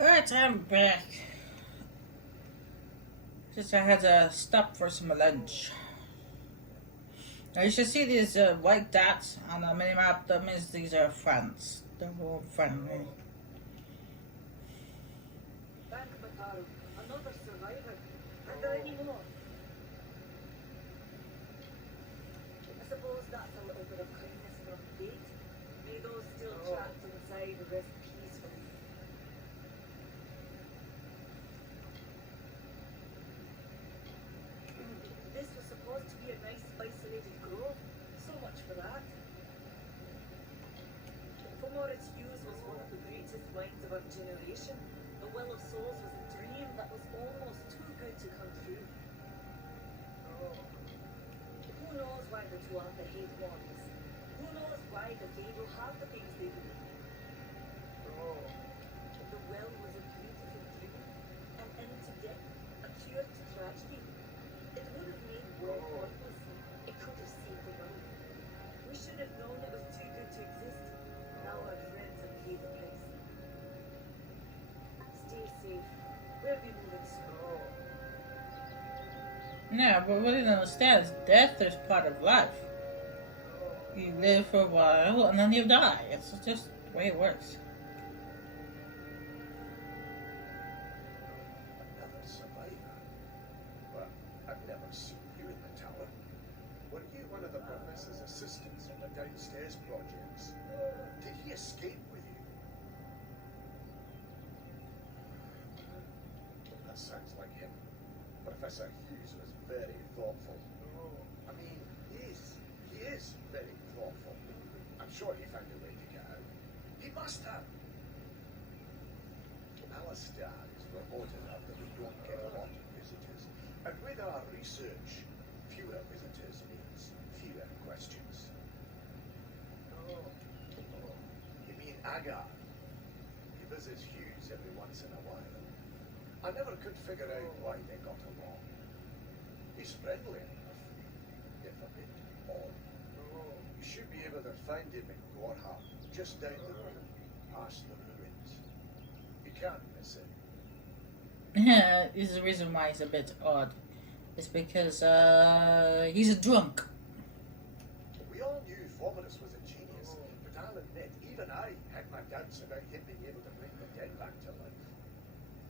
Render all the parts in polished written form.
Alright, I'm back. Just I had to stop for some lunch. Now you should see these white dots on the mini map. That means these are friends. They're all friendly. Thank Mataru, another survivor. Are there any more? I suppose that's a little bit of kindness from fate. May those still trapped inside rest peacefully. This was supposed to be a nice isolated grove. So much for that. Fomori's Hughes was one of the greatest minds of our generation. The Well of Souls was a dream that was almost too good to come true. Who knows why the Tuatha hate mortals? Who knows why the Fae will have the things they do? The well was a beautiful dream, an end to death, a cure to tragedy. It would have made war pointless. It could have saved the world. We should have known it was too good to exist. Now our friends have paid the price. Stay safe. We'll be moving soon. Yeah, but what you don't understand is death is part of life. You live for a while and then you die. It's just the way it works. Another survivor? Well, I've never seen you in the tower. Were you one of the professor's assistants on the downstairs projects? Did he escape with you? That sounds like him. Professor Hughes was very thoughtful. I mean, he is very thoughtful. I'm sure he found a way to get out. He must have. Alistair is remote enough that we don't get a lot of visitors. And with our research, fewer visitors means fewer questions. You mean Agar? He visits Hughes every once in a while. I never could figure out why they got along. He's friendly enough, if a bit odd. You should be able to find him in Gorha, just down the road, past the ruins. You can't miss it. This is the reason why he's a bit odd. It's because he's a drunk. We all knew Vomerus was a genius, but I'll admit, even I had my doubts about him being able to bring the dead back to life.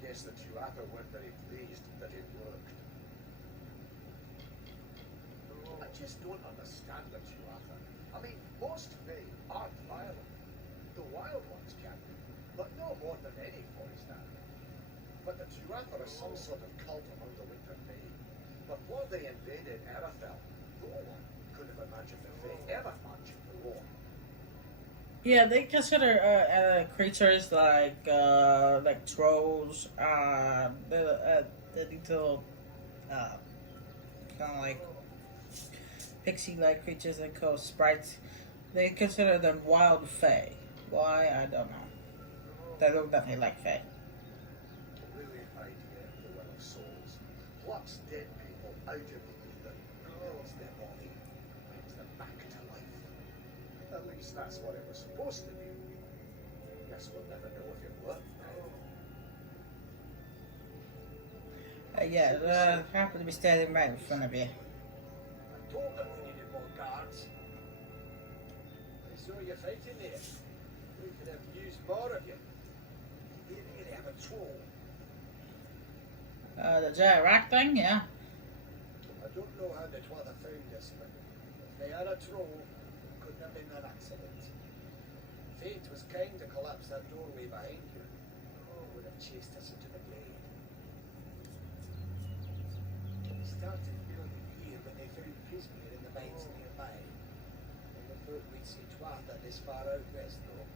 Guess the Tuatha weren't very pleased that it worked. I just don't understand the Tuatha. I mean, most Fae aren't violent. The wild ones can be, but no more than any forest animal. But the Tuatha are some sort of cult among the Winter Fae. Before they invaded Arafel, no one could have imagined the Fae ever marching the war. Yeah, they consider creatures like trolls, the little kind of like pixie-like creatures they call sprites. They consider them wild fae. Why, I don't know. They look nothing like fae. Brilliant idea of the Well of Souls. Plucks dead people out of the ether, rebuilds their body, brings them back to life. At least that's what it was supposed to be. Guess we'll never know if it worked now. Yeah, happen to be standing right in front of you. I told them we needed more guards. I saw you fighting there. We could have used more of you. You really have a troll. The giant rock thing, yeah. I don't know how the Tuatha found us, but if they are a troll, it couldn't have been an accident. Fate was kind to collapse that doorway behind you. It would have chased us into the glade. We started building here when they found Prismere in the mines nearby. I never thought we'd see Tuatha this far out west, though.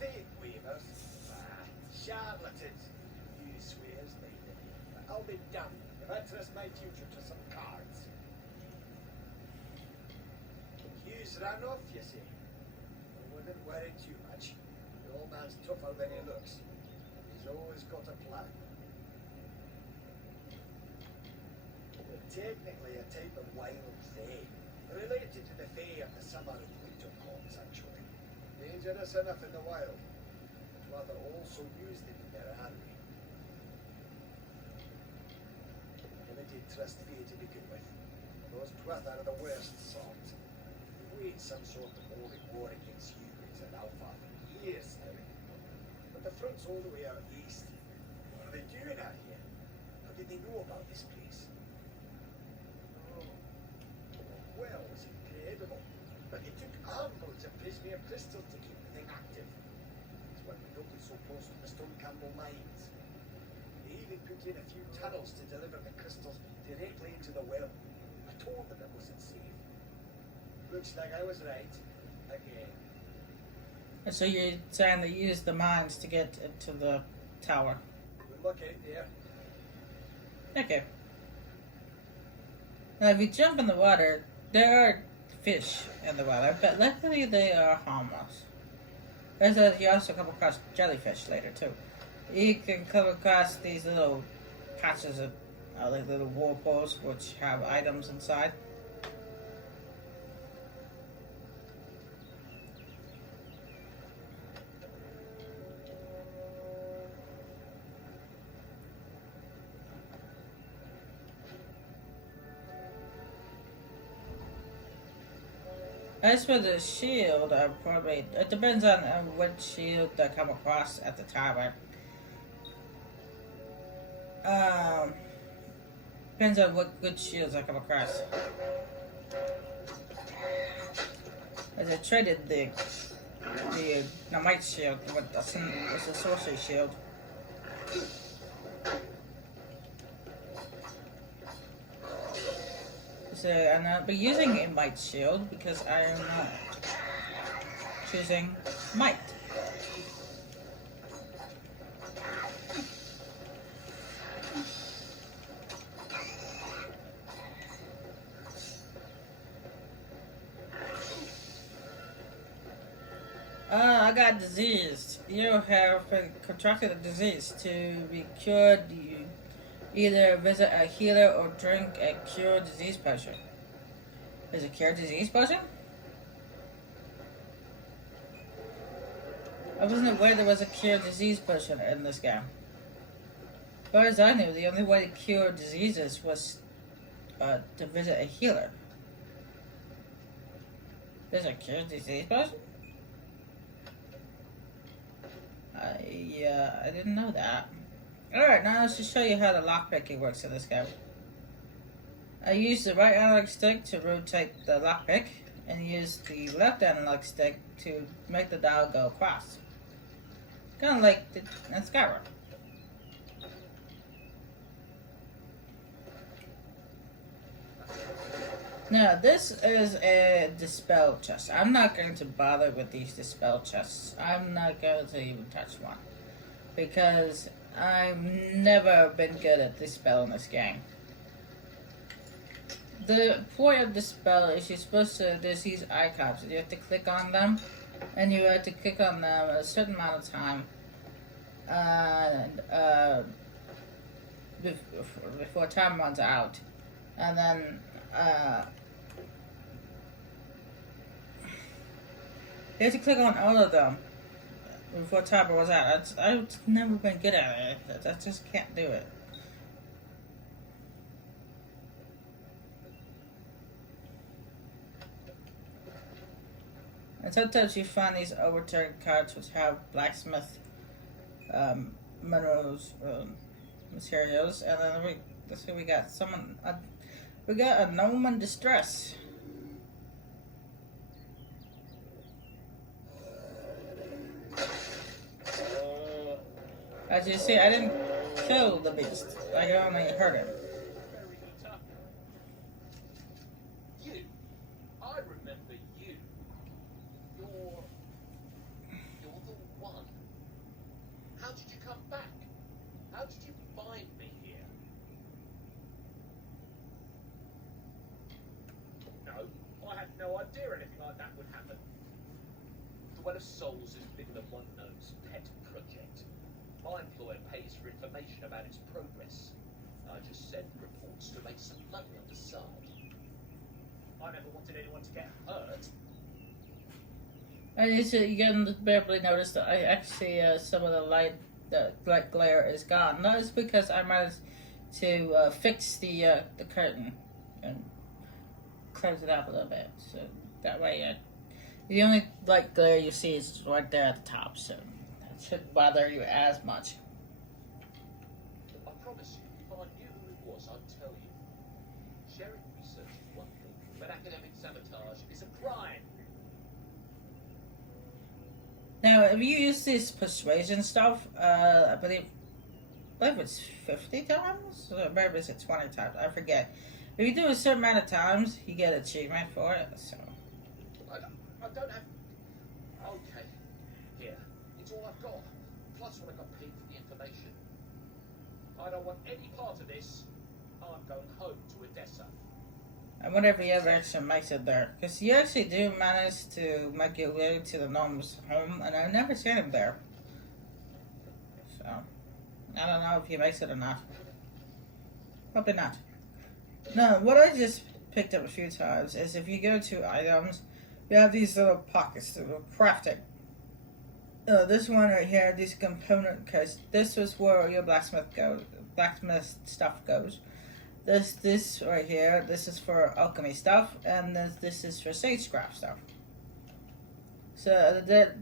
Fate weavers? Ah, charlatans. You swears they did. But I'll be damned if I trust my future to some cards. Hughes ran off, you see. I wouldn't worry too much. The old man's tougher than he looks. And he's always got a plan. We're technically a type of wild fae, related to the fae of the summer and winter gods, actually. Dangerous enough in the wild, but rather also use them in their army. Limited trust for you to begin with. Those Twyth are the worst sort. We waged some sort of holy war against humans and Alpha for years now. But the front's all the way out east. What are they doing out here? How did they know about this place? Oh, well, it's incredible. But it took armloads of prismatic crystals to keep the thing active. That's why we built it so close to the Stone Campbell mines. They even put in a few tunnels to deliver the crystals directly into the well. I told them it wasn't safe. Looks like I was right. Again. And so you're saying they used the mines to get into the tower. Good luck out there. Okay. Now if you jump in the water, there are fish in the water, but luckily they are harmless. You also come across jellyfish later too. You can come across these little patches of like little whirlpools which have items inside. As for the shield, it depends on what shield I come across at the tower. Depends on what good shields I come across. As I traded the might shield with the sorcery shield. So, and I'll be using a might shield because I am choosing might. I got diseased. You have contracted a disease. To be cured, you either visit a healer or drink a cure disease potion. Is a cure disease potion? I wasn't aware there was a cure disease potion in this game. As far as I knew, the only way to cure diseases was to visit a healer. There's a cure disease potion? Yeah, I didn't know that. Alright, now let's just show you how the lockpicking works in this game. I use the right analog stick to rotate the lockpick, and use the left analog stick to make the dial go across. Kind of like in Skyrim. Now, this is a dispel chest. I'm not going to bother with these dispel chests. I'm not going to even touch one. Because I've never been good at dispelling this game. The point of dispel is you're supposed to, there's these icons. You have to click on them. And you have to click on them a certain amount of time. Before time runs out. And then, you have to click on all of them before time runs out. I've never been good at it. I just can't do it. And sometimes you find these overturned cards which have blacksmith minerals, materials, and then let's see, we got someone. We got a gnome in distress. As you see, I didn't kill the beast. I only hurt him. You? I remember you. You're the one. How did you come back? How did you find me here? No, I had no idea anything like that would happen. The Well of Souls is bigger than one knows. Pet project. My employer pays for information about its progress. I just send reports to make some money on the side. I never wanted anyone to get hurt. And you can barely notice that I actually some of the light glare is gone. That is because I managed to fix the curtain and close it up a little bit, so that way the only light glare you see is right there at the top, so that shouldn't bother you as much. I promise you, if I knew who it was, I'd tell you. Sharing research is one thing, but academic sabotage is a crime. Now, if you use this persuasion stuff, I believe it's 50 times, or maybe it's 20 times. I forget. If you do a certain amount of times, you get an achievement for it. So. I don't have. Okay, here. It's all I've got. Plus, what I got paid for the information. I don't want any part of this. I'm going home to Odessa. And whatever you ever actually makes it there. Because you actually do manage to make your way to the gnome's home, and I've never seen him there. So, I don't know if he makes it or not. Probably not. No, what I just picked up a few times is if you go to items, you have these little pockets to crafting. This one right here, this component, because this was where your blacksmith stuff goes. This right here, this is for alchemy stuff, and this is for sagecraft stuff. So they're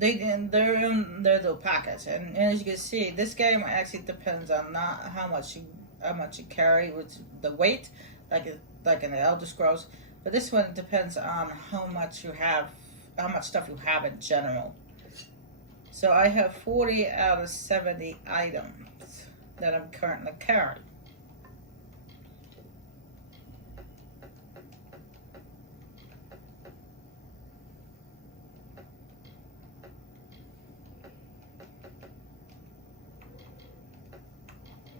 in their little packets, and as you can see, this game actually depends on not how much you carry with the weight, like in the Elder Scrolls, but this one depends on how much stuff you have in general. So I have 40 out of 70 items that I'm currently carrying.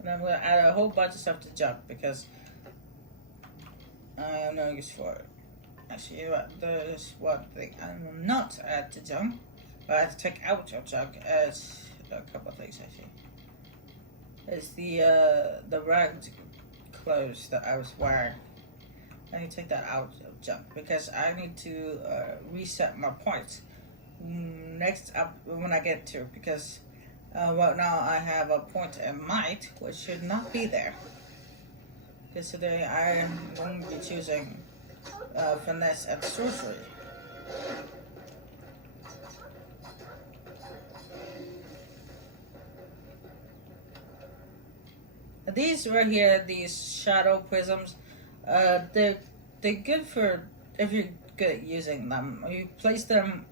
And I'm going to add a whole bunch of stuff to junk because I have no use for it. Actually, there's one thing I will not add to junk, but I have to take out of junk as a couple of things actually. It's the ragged clothes that I was wearing. I need to take that out of junk because I need to reset my points next up when I get to, because well, now I have a point in might, which should not be there. Because today I am going to be choosing finesse and sorcery. These right here, these shadow prisms, they're good for if you're good at using them. You place them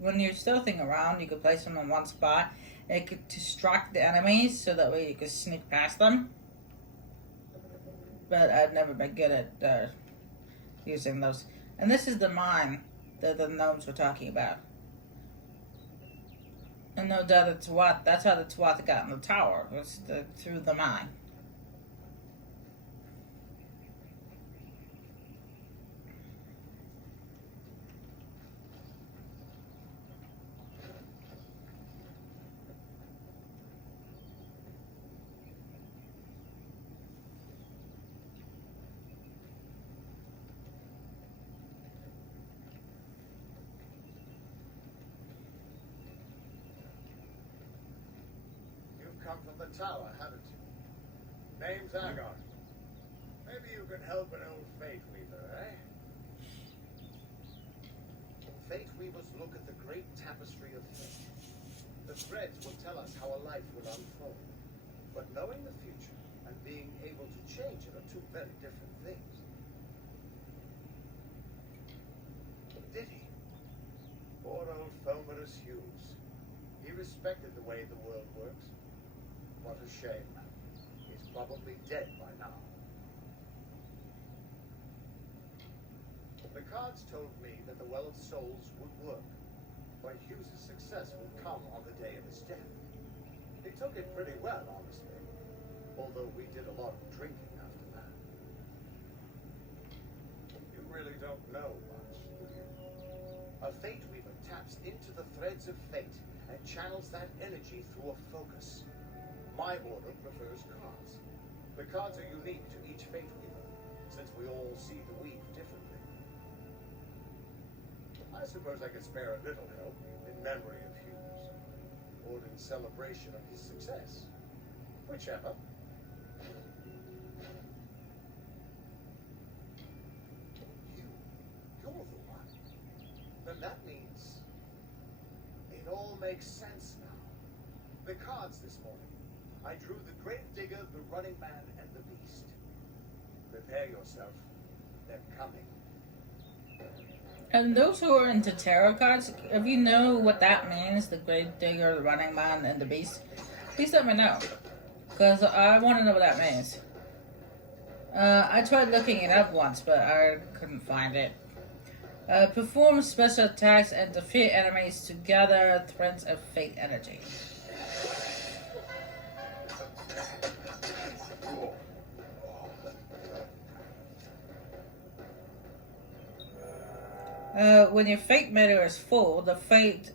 when you're stealthing around. You could place them in one spot. It could distract the enemies, so that way you could sneak past them. But I've never been good at using those. And this is the mine that the gnomes were talking about. And no doubt that's how the Twat got in the tower, was through the mine. Come from the tower, haven't you? Name's Agar. Maybe you can help an old Fate Weaver, eh? Fate Weavers look at the great tapestry of fate. The threads will tell us how a life will unfold. But knowing the future and being able to change it are two very different things. Did he? Poor old Fomerus Hughes. He respected the way the world works. What a shame. He's probably dead by now. The cards told me that the Well of Souls would work, but Hughes' success would come on the day of his death. He took it pretty well, honestly, although we did a lot of drinking after that. You really don't know much, do you? A Fate Weaver taps into the threads of fate and channels that energy through a focus. My order prefers cards. The cards are unique to each Fate Weaver, since we all see the weave differently. I suppose I could spare a little help in memory of Hughes, or in celebration of his success. Whichever. You're the one. Then that means it all makes sense now. The cards this morning. I drew the Grave Digger, the Running Man, and the Beast. Prepare yourself. They're coming. And those who are into tarot cards, if you know what that means, the Grave Digger, the Running Man, and the Beast, please let me know. Because I want to know what that means. I tried looking it up once, but I couldn't find it. Perform special attacks and defeat enemies to gather threads of fate energy. When your fate meter is full, the fate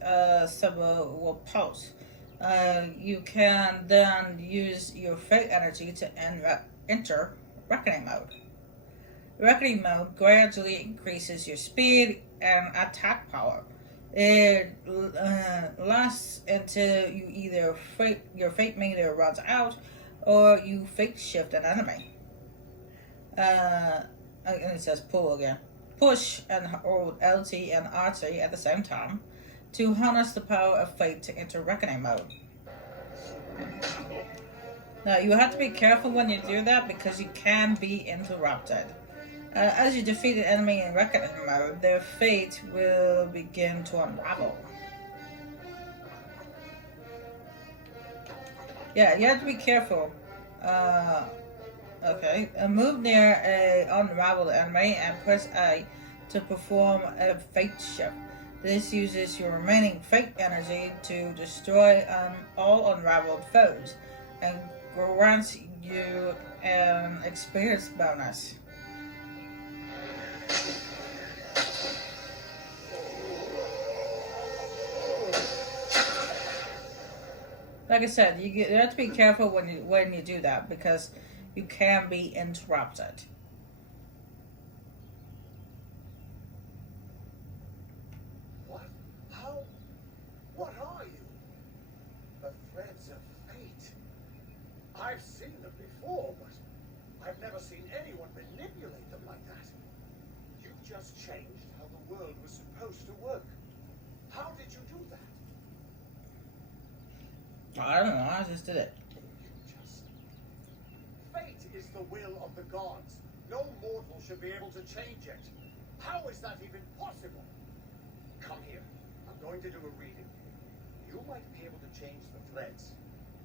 symbol will pulse. You can then use your fate energy to enter reckoning mode. Reckoning mode gradually increases your speed and attack power. It lasts until you either your fate meter runs out or you fate shift an enemy. And it says pull again. Push and hold LT and RT at the same time to harness the power of fate to enter reckoning mode. Now you have to be careful when you do that because you can be interrupted. As you defeat an enemy in reckoning mode, their fate will begin to unravel. Yeah, you have to be careful. Okay, move near a unraveled enemy and press A to perform a fate shift. This uses your remaining fate energy to destroy all unraveled foes and grants you an experience bonus. Like I said, you have to be careful when you do that because you can be interrupted. What? How? What are you? The threads of fate. I've seen them before, but I've never seen anyone manipulate them like that. You just changed how the world was supposed to work. How did you do that? I don't know, I just did it. Fate is the will of the gods. No mortal should be able to change it. How is that even possible? Come here. I'm going to do a reading. You might be able to change the threads,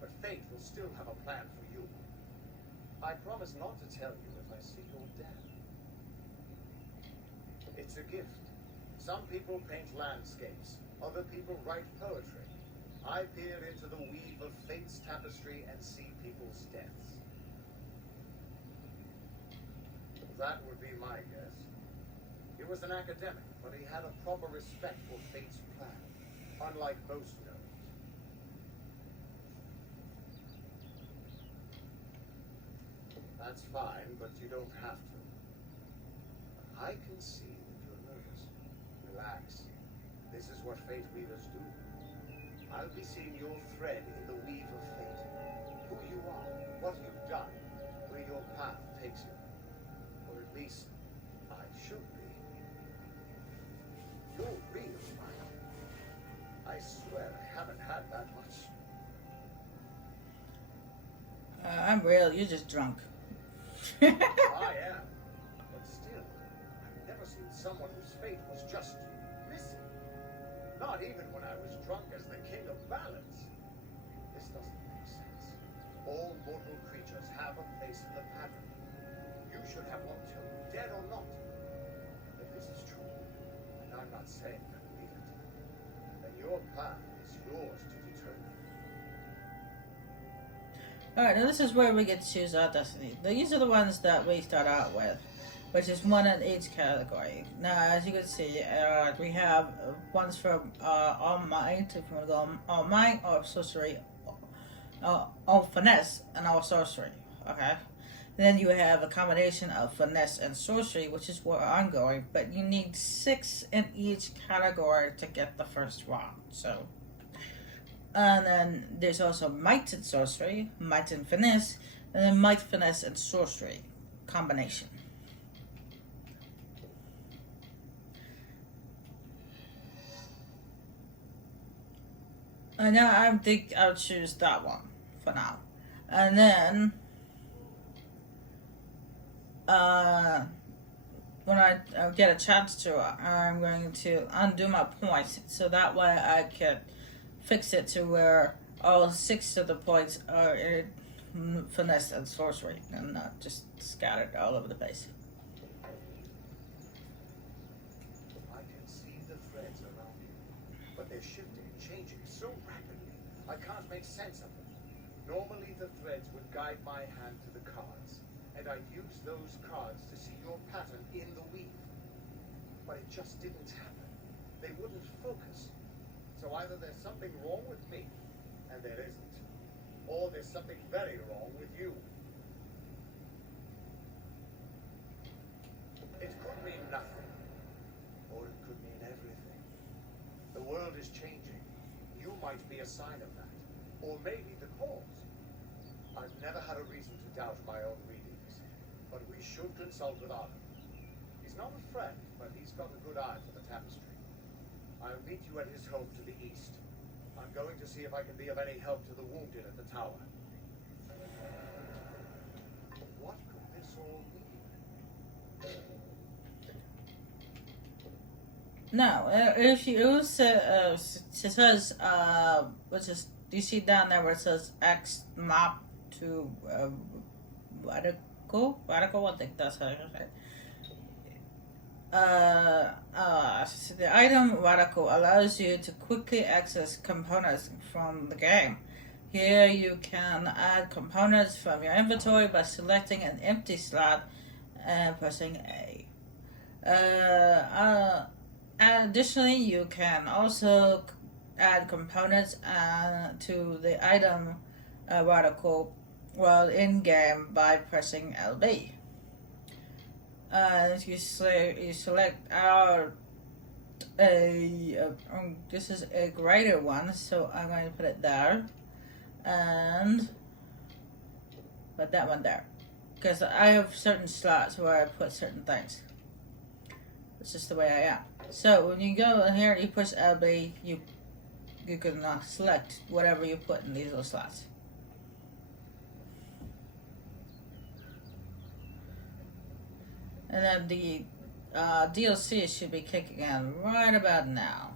but fate will still have a plan for you. I promise not to tell you if I see your death. It's a gift. Some people paint landscapes. Other people write poetry. I peer into the weave of fate's tapestry and see people's deaths. That would be my guess. He was an academic, but he had a proper respect for fate's plan, unlike most gnomes. That's fine, but you don't have to. I can see that you're nervous. Relax. This is what fate weavers do. I'll be seeing your thread in the weave of fate. Who you are, what you've done, where your path takes you. Or at least, I should be. You're real, Michael. I swear I haven't had that much. I'm real, you're just drunk. I am. But still, I've never seen someone whose fate was just missing. Not even when I was drunk as the king of ballads. This doesn't make sense. All mortal creatures have a place in the pattern. You should have one too, dead or not. If this is true, and I'm not saying I believe it, then your path is yours to determine. Alright, now this is where we get to choose our destiny. These are the ones that we start out with, which is one in each category. Now, as you can see, we have ones from All Might, if you want to go All Might, or Sorcery, All Finesse, and All Sorcery. Okay? Then you have a combination of finesse and sorcery, which is where I'm going, but you need 6 in each category to get the first round. So, and then there's also might and sorcery, might and finesse, and then might, finesse, and sorcery combination. And now I think I'll choose that one for now. And then, when I get a chance to, I'm going to undo my points so that way I can fix it to where all 6 of the points are in finesse and sorcery and not just scattered all over the place. I can see the threads around you, but they're shifting and changing so rapidly, I can't make sense of them. Normally the threads would guide my hand to the cards, and I'd use those cards to see your pattern in the weave. But it just didn't happen. They wouldn't focus. So either there's something wrong with me, and there isn't, or there's something very wrong with you. It could mean nothing, or it could mean everything. The world is changing. You might be a sign of that, or maybe the cause. I've never had a reason to doubt my own readings, but we should consult with Arthur. He's not a friend, but he's got a good eye for the tapestry. I'll meet you at his home to the east. I'm going to see if I can be of any help to the wounded at the tower. What could this all mean? Now, if you it says, which is, do you see down there where it says X map to radical? Radical, I think that's how you say it. The item radical allows you to quickly access components from the game. Here you can add components from your inventory by selecting an empty slot and pressing A. And additionally, you can also add components to the item radical while in game by pressing LB. You select out this is a greater one, so I'm going to put it there, and put that one there, because I have certain slots where I put certain things. It's just the way I am. So when you go in here, you push LB, you can select whatever you put in these little slots. And then the DLC should be kicking in right about now.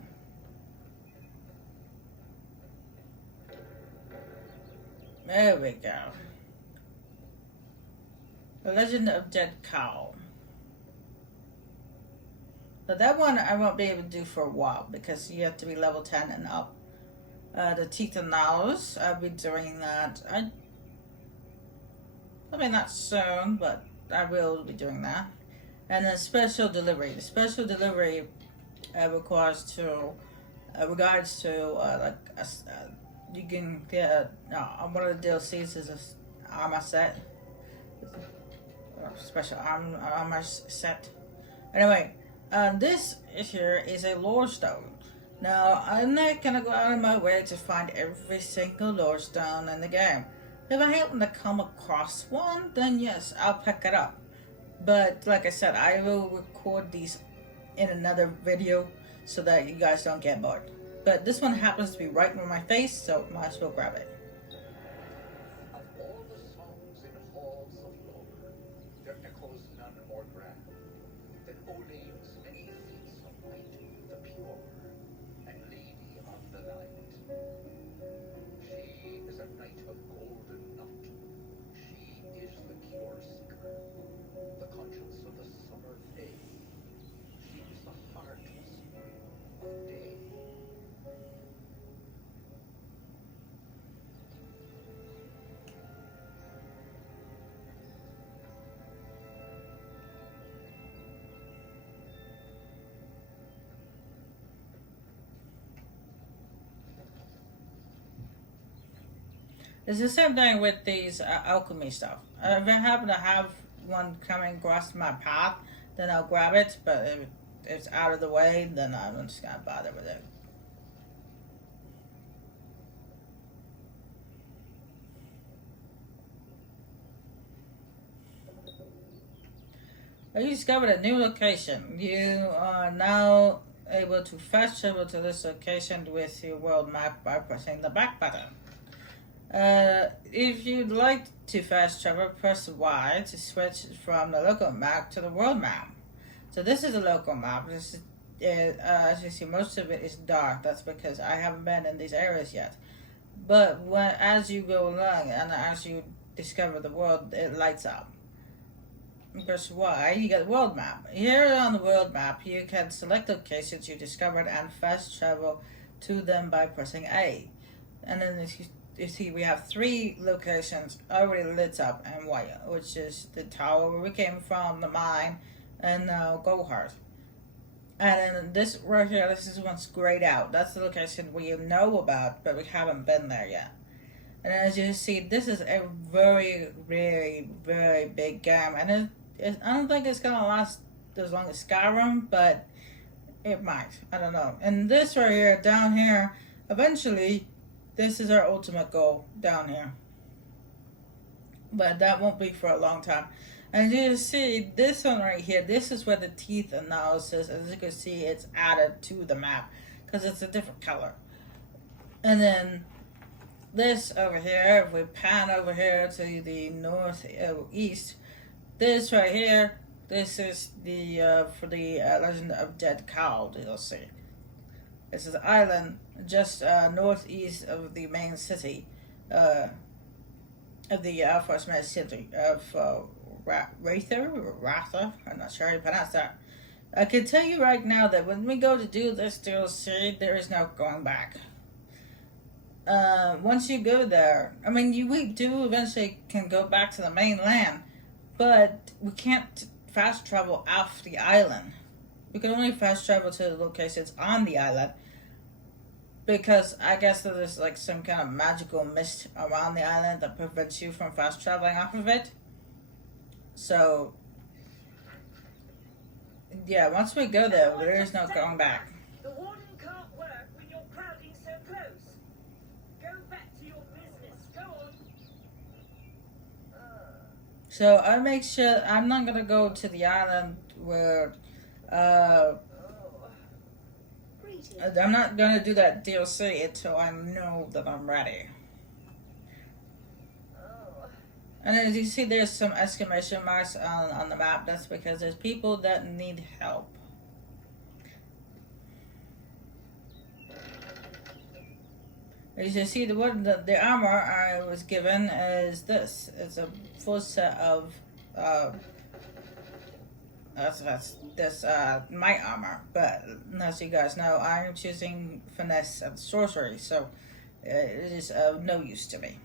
There we go. The Legend of Dead Cow. But that one I won't be able to do for a while because you have to be level 10 and up. The Teeth and Nails, I'll be doing that. I mean, not soon, but I will be doing that. And then special delivery. The special delivery regards to you can get one of the DLCs is a armor set, special armor set. Anyway, this here is a lore stone. Now I'm not gonna go out of my way to find every single lore stone in the game. If I happen to come across one, then yes, I'll pick it up. But like I said, I will record these in another video so that you guys don't get bored. But this one happens to be right in my face, so might as well grab it. Of all the songs in halls of lore, there echoes none more grand than Olene's many feats of might, the pure and lady of the light. She is a knight of golden knot. She is the cure seeker, the conscience of the summer day. She is the heart of day. It's the same thing with these alchemy stuff. If I happen to have one coming across my path, then I'll grab it. But if it's out of the way, then I'm just gonna bother with it. You discovered a new location. You are now able to fast travel to this location with your world map by pressing the back button. If you'd like to fast travel, press Y to switch from the local map to the world map. So this is the local map. This is, as you see, most of it is dark. That's because I haven't been in these areas yet. But as you go along and as you discover the world, it lights up. Press Y, you get the world map. Here on the world map, you can select locations you discovered and fast travel to them by pressing A. And then you see we have 3 locations already lit up in white, which is the tower where we came from, the mine, and now Goldheart. And then this right here, this is one's grayed out. That's the location we know about, but we haven't been there yet. And as you see, this is a very, very, very big game, and I don't think it's gonna last as long as Skyrim, but it might. I don't know. And this right here, down here, eventually, this is our ultimate goal down here. But that won't be for a long time. And you see, this one right here, this is where the teeth analysis, as you can see, it's added to the map because it's a different color. And then over here, if we pan over here to the northeast, this right here, this is the for the Legend of Dead Cow DLC. This is an island just northeast of the main city, of the first main city of Ratha. I'm not sure how you pronounce that. I can tell you right now that when we go to do this DLC, there is no going back. Once you go there, I mean, we do eventually can go back to the mainland, but we can't fast travel off the island. We can only fast travel to the locations on the island, because I guess there's like some kind of magical mist around the island that prevents you from fast traveling off of it. So, yeah, once we go there is no going back. The warning can't work when you're crowding so close. Go back to your business. Go on. So I make sure I'm not gonna go to the island where I'm not gonna do that DLC until I know that I'm ready. And as you see, there's some exclamation marks on the map. That's because there's people that need help. As you see, the armor I was given is this. It's a full set of that's my armor. But as you guys know, I'm choosing finesse and sorcery, so it is of no use to me.